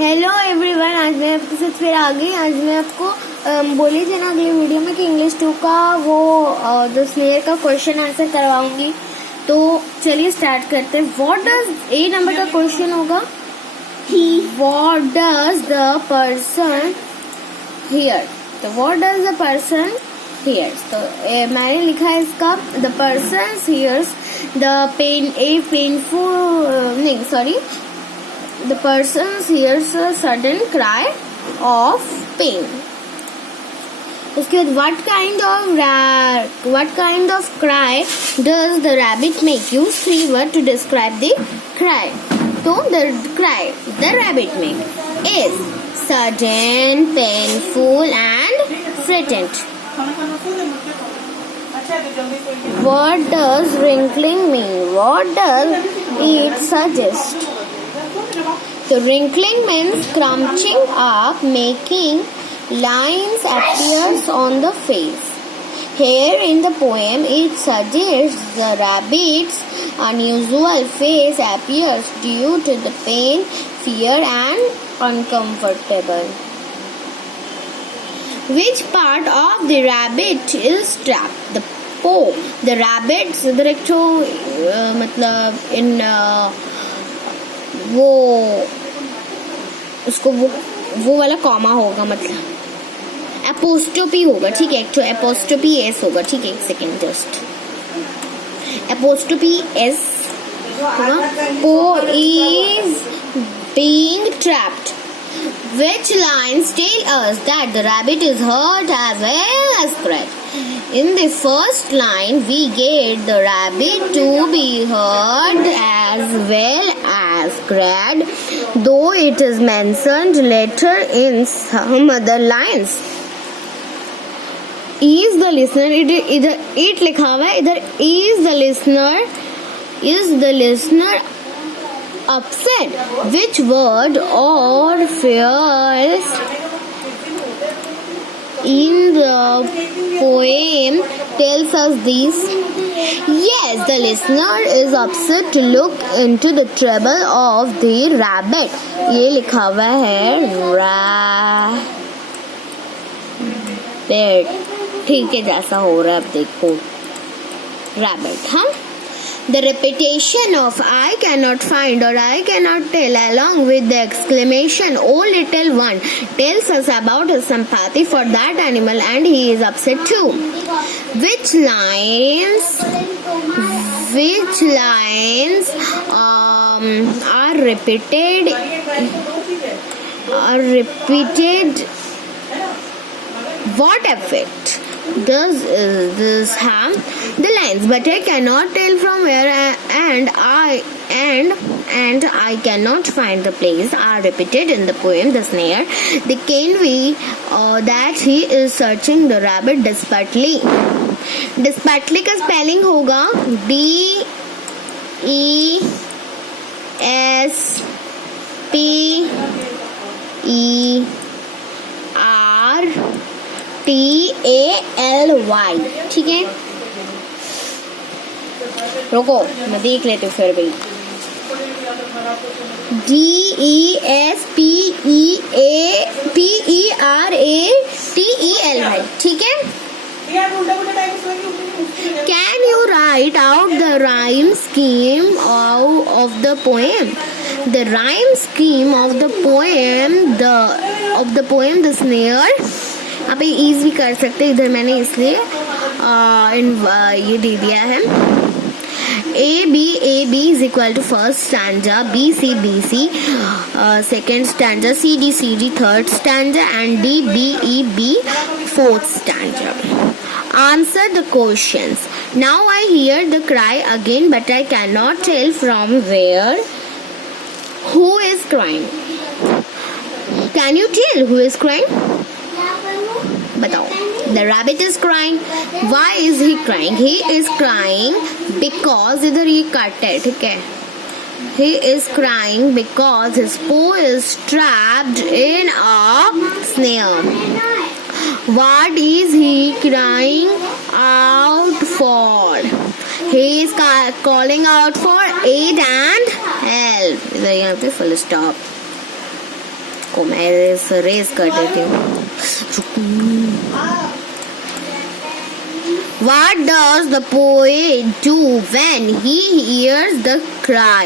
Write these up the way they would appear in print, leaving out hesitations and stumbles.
Hello everyone, आज मैं आपके साथ फिर आ गई। आज मैं आपको बोली थी ना अगली वीडियो में कि इंग्लिश 2 का वो द स्नेयर का क्वेश्चन आंसर करवाऊंगी। तो चलिए स्टार्ट करते हैं। व्हाट डज ए नंबर का क्वेश्चन होगा what does the person hear. तो what does the person hears, तो मैंने लिखा है इसका the person hears the the person hears a sudden cry of pain. उसके बाद what kind of cry does the rabbit make? Use 3 words to describe the cry. So the cry the rabbit make is sudden, painful and frightened. What does wrinkling mean? What does it suggest? So wrinkling means scrunching up, making lines appears on the face. Here in the poem, it suggests the rabbit's unusual face appears due to the pain, fear, and uncomfortable. Which part of the rabbit is trapped? The paw. The rabbits directo मतलब in वो उसको वो वाला comma होगा, मतलब apostrophe होगा, ठीक है। एक तो एपोस्ट्रोफी एस होगा, ठीक है। एक सेकेंड, जस्ट एपोस्ट्रोफी एस होगा। पो is being trapped. Which lines tell us that the rabbit is hurt as well as scared? In the first line, we get the rabbit to be hurt as well as scared, though it is mentioned later in some other lines. Is the listener, इधर it लिखा हुआ है, इधर is the listener upset? Which word or phrase in the poem tells us this? Yes, the listener is upset to look into the trouble of the rabbit. ये लिखा हुआ है rabbit, ठीक है। जैसा हो रहा है अब देखो rabbit, हाँ। The repetition of I cannot find or I cannot tell along with the exclamation oh little one tells us about his sympathy for that animal and he is upset too. Which lines are repeated what effect does this have? The lines but I cannot tell from where and I cannot find the place are repeated in the poem The Snare. The can be that he is searching the rabbit desperately. Desperately का spelling होगा DESPERTALY, ठीक है। रुको मैं देख लेती हूँ फिर भी। DESPERTALY, ठीक है। Can you write out the rhyme scheme of the poem? The rhyme scheme of the poem The Snare. आप ईज भी कर सकते हैं, इधर मैंने इसलिए ये दे दिया है। AB is equal to first stanza, BC second stanza, CD third stanza and DBE fourth stanza. Answer the questions. Now I hear the cry again but I cannot tell from where. Who is crying? Can you tell who is crying? बताओ। The rabbit is crying. Why is he crying? He is crying because इधर ये cut है, ठीक है। He is crying because his paw is trapped in a snare. What is he crying out for? He is calling out for aid and help. इधर यहाँ पे full stop. इसको मैं रेस कर देती हूँ। What does the poet do when he hears the cry?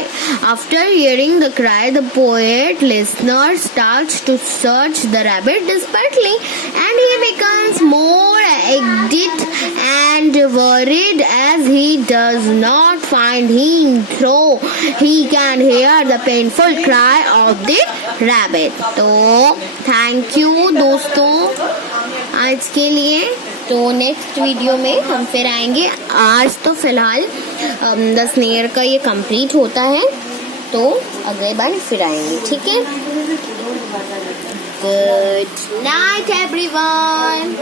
After hearing the cry, the poet listener starts to search the rabbit desperately, and he becomes more agitated and worried as he does not find him, though he can hear the painful cry of the rabbit. तो thank you दोस्तों आज के लिए। तो next video में हम फिर आएंगे। आज तो फिलहाल 10 ईयर का ये कंप्लीट होता है, तो अगले बार फिर आएंगे, ठीक है। Good night everyone.